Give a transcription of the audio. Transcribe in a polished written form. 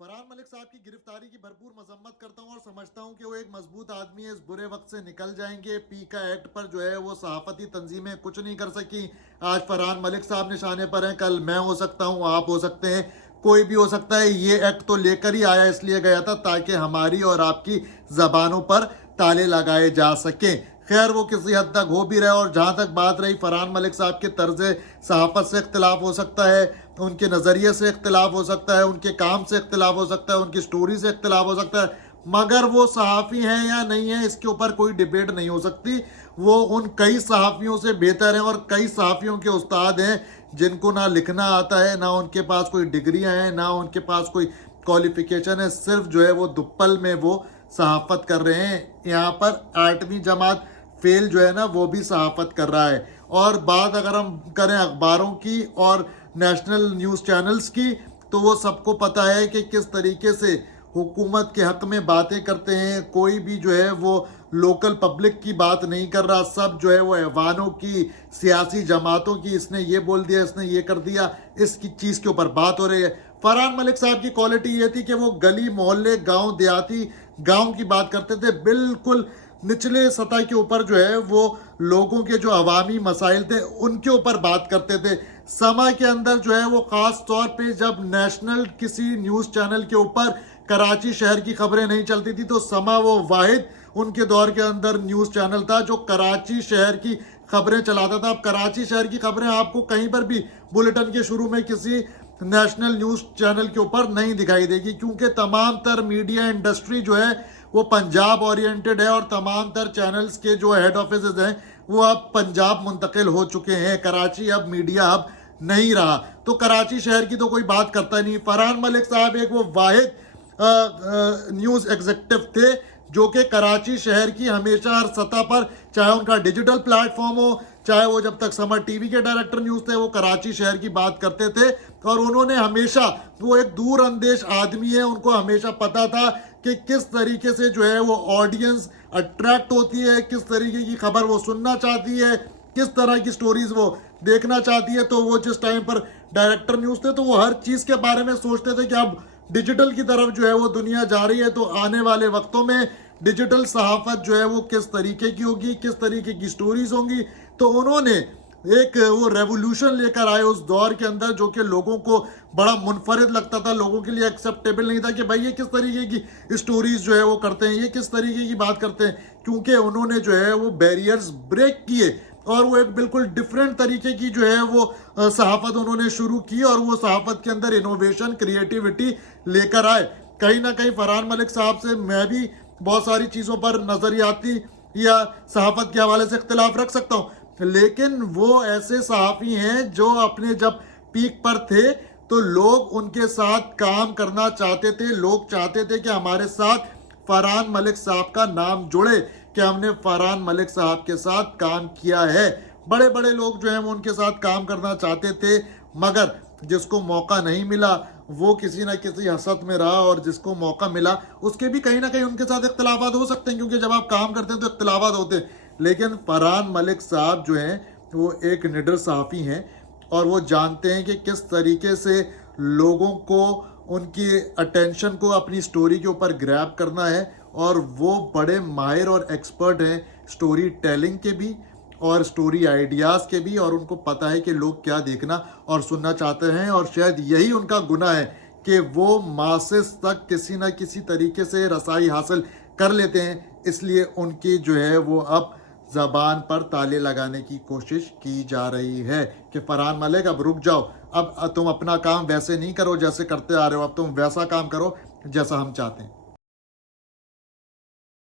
فرحان ملک صاحب کی گرفتاری کی بھرپور مذمت کرتا ہوں اور سمجھتا ہوں کہ وہ ایک مضبوط آدمی ہے، اس برے وقت سے نکل جائیں گے۔ پی کا ایکٹ پر جو ہے وہ صحافتی تنظیمیں کچھ نہیں کر سکی۔ آج فرحان ملک صاحب نشانے پر ہیں، کل میں ہو سکتا ہوں، آپ ہو سکتے ہیں، کوئی بھی ہو سکتا ہے۔ یہ ایکٹ تو لے کر ہی آیا، اس لیے گیا تھا تاکہ ہماری اور آپ کی زبانوں پر تالے لگائے جا سکیں۔ خیر وہ کسی حد تک ہو بھی رہا ہے، اور جہاں تک بات رہی فرحان ملک صاحب کے طرز صحافت سے اختلاف ہو سکتا ہے، ان کے نظریے سے اختلاف ہو سکتا ہے، ان کے کام سے اختلاف ہو سکتا ہے، ان کی سٹوری سے اختلاف ہو سکتا ہے، مگر وہ صحافی ہیں یا نہیں ہیں اس کے اوپر کوئی ڈیبیٹ نہیں ہو سکتی۔ وہ ان کئی صحافیوں سے بہتر ہیں اور کئی صحافیوں کے استاد ہیں جن کو نہ لکھنا آتا ہے، نہ ان کے پاس کوئی ڈگریاں ہیں، نہ ان کے پاس کوئی کوالیفیکیشن ہے، صرف جو ہے وہ دپل میں وہ صحافت کر رہے ہیں۔ یہاں پر 8ویں جماعت فیل جو ہے نا وہ بھی صحافت کر رہا ہے۔ اور بات اگر ہم کریں اخباروں کی اور نیشنل نیوز چینلز کی، تو وہ سب کو پتہ ہے کہ کس طریقے سے حکومت کے حق میں باتیں کرتے ہیں۔ کوئی بھی جو ہے وہ لوکل پبلک کی بات نہیں کر رہا، سب جو ہے وہ ایوانوں کی، سیاسی جماعتوں کی، اس نے یہ بول دیا، اس نے یہ کر دیا، اس کی چیز کے اوپر بات ہو رہی ہے۔ فرحان ملک صاحب کی کوالٹی یہ تھی کہ وہ گلی محلے گاؤں دیہاتی گاؤں کی بات کرتے تھے، بالکل نچلے سطح کے اوپر جو ہے وہ لوگوں کے جو عوامی مسائل تھے ان کے اوپر بات کرتے تھے۔ سما کے اندر جو ہے وہ خاص طور پہ جب نیشنل کسی نیوز چینل کے اوپر کراچی شہر کی خبریں نہیں چلتی تھی، تو سما وہ واحد ان کے دور کے اندر نیوز چینل تھا جو کراچی شہر کی خبریں چلاتا تھا۔ اب کراچی شہر کی خبریں آپ کو کہیں پر بھی بلیٹن کے شروع میں کسی نیشنل نیوز چینل کے اوپر نہیں دکھائی دے گی، کیونکہ تمام تر میڈیا انڈسٹری جو ہے وہ پنجاب اورینٹڈ ہے، اور تمام تر چینلز کے جو ہیڈ آفیسز ہیں وہ اب پنجاب منتقل ہو چکے ہیں۔ کراچی اب میڈیا ہب نہیں رہا، تو کراچی شہر کی تو کوئی بات کرتا نہیں۔ فرحان ملک صاحب ایک وہ واحد نیوز ایگزیکٹو تھے جو کہ کراچی شہر کی ہمیشہ ہر سطح پر، چاہے ان کا ڈیجیٹل پلیٹ فارم ہو، چاہے وہ جب تک سمر ٹی وی کے ڈائریکٹر نیوز تھے، وہ کراچی شہر کی بات کرتے تھے، اور انہوں نے ہمیشہ، وہ ایک دور اندیش آدمی ہے، ان کو ہمیشہ پتا تھا کہ کس طریقے سے جو ہے وہ آڈینس اٹریکٹ ہوتی ہے، کس طریقے کی خبر وہ سننا چاہتی ہے، کس طرح کی سٹوریز وہ دیکھنا چاہتی ہے۔ تو وہ جس ٹائم پر ڈائریکٹر نیوز تھے تو وہ ہر چیز کے بارے میں سوچتے تھے کہ اب ڈیجیٹل کی طرف جو ہے وہ دنیا جا رہی ہے، تو آنے والے وقتوں میں ڈیجیٹل صحافت جو ہے وہ کس طریقے کی ہوگی، کس طریقے کی سٹوریز ہوں گی۔ تو انہوں نے ایک وہ ریولوشن لے کر آئے اس دور کے اندر، جو کہ لوگوں کو بڑا منفرد لگتا تھا، لوگوں کے لیے ایکسیپٹیبل نہیں تھا کہ بھائی یہ کس طریقے کی سٹوریز جو ہے وہ کرتے ہیں، یہ کس طریقے کی بات کرتے ہیں، کیونکہ انہوں نے جو ہے وہ بیریئرز بریک کیے، اور وہ ایک بالکل ڈیفرنٹ طریقے کی جو ہے وہ صحافت انہوں نے شروع کی، اور وہ صحافت کے اندر انوویشن، کریٹیوٹی لے کر آئے۔ کہیں نہ کہیں فرحان ملک صاحب سے میں بھی بہت ساری چیزوں پر نظریاتی یا صحافت کے حوالے سے اختلاف رکھ سکتا ہوں، لیکن وہ ایسے صحافی ہیں جو اپنے جب پیک پر تھے تو لوگ ان کے ساتھ کام کرنا چاہتے تھے، لوگ چاہتے تھے کہ ہمارے ساتھ فرحان ملک صاحب کا نام جڑے، کہ ہم نے فرحان ملک صاحب کے ساتھ کام کیا ہے۔ بڑے بڑے لوگ جو ہیں وہ ان کے ساتھ کام کرنا چاہتے تھے، مگر جس کو موقع نہیں ملا وہ کسی نہ کسی حسد میں رہا، اور جس کو موقع ملا اس کے بھی کہیں نہ کہیں ان کے ساتھ اختلافات ہو سکتے ہیں، کیونکہ جب آپ کام کرتے ہیں تو اختلافات ہوتے ہیں۔ لیکن فرحان ملک صاحب جو ہیں وہ ایک نڈر صحافی ہیں، اور وہ جانتے ہیں کہ کس طریقے سے لوگوں کو ان کی اٹینشن کو اپنی سٹوری کے اوپر گریب کرنا ہے، اور وہ بڑے ماہر اور ایکسپرٹ ہیں سٹوری ٹیلنگ کے بھی اور سٹوری آئیڈیاز کے بھی، اور ان کو پتہ ہے کہ لوگ کیا دیکھنا اور سننا چاہتے ہیں، اور شاید یہی ان کا گناہ ہے کہ وہ ماسس تک کسی نہ کسی طریقے سے رسائی حاصل کر لیتے ہیں۔ اس لیے ان کی جو ہے وہ اب زبان پر تالے لگانے کی کوشش کی جا رہی ہے کہ فرحان ملک اب رک جاؤ، اب تم اپنا کام ویسے نہیں کرو جیسے کرتے آ رہے ہو، اب تم ویسا کام کرو جیسا ہم چاہتے ہیں۔